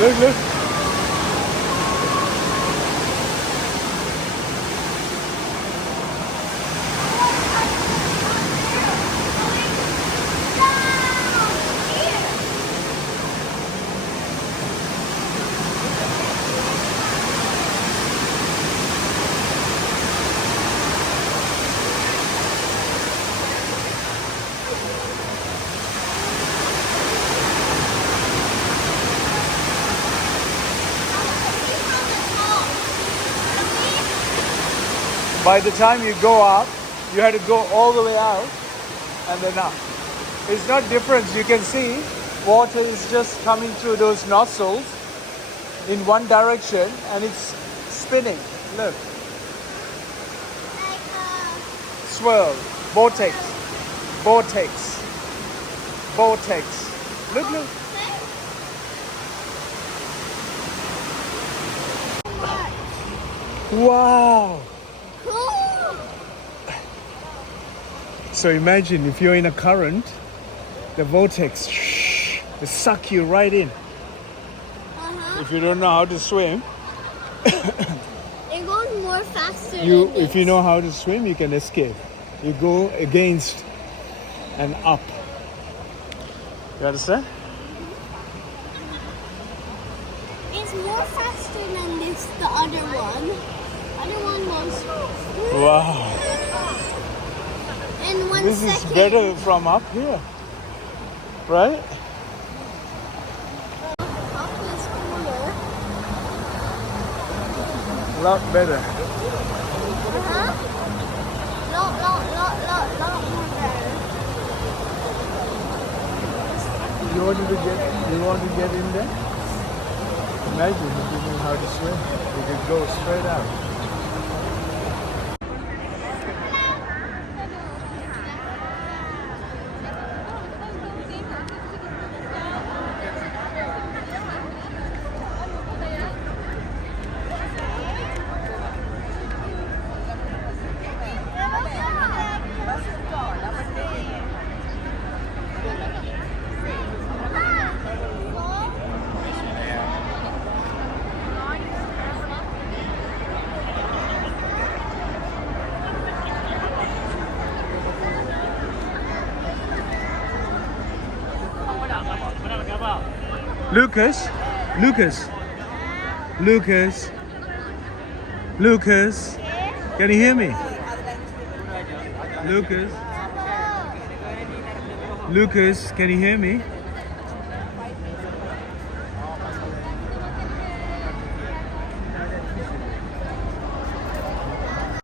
Look, look. By the time you go up, you have to go all the way out and then up. It's not different. You can see water is just coming through those nostrils in one direction and it's spinning. Look. Swirl. Vortex. Vortex. Vortex. Look, look. Wow. So imagine if you're in a current, the vortex will suck you right in. If you don't know how to swim, it goes more faster you than this. if you know how to swim, you can escape. You go against and up. You understand? It's more faster than this, the other one. Other one was... Wow. In 1 This second. is better from up here, right? Oculus cooler. A lot better. Lot more better. You want to get in there? Imagine if you knew how to swim. You could go straight out. Lucas, can you hear me? Lucas, can you hear me?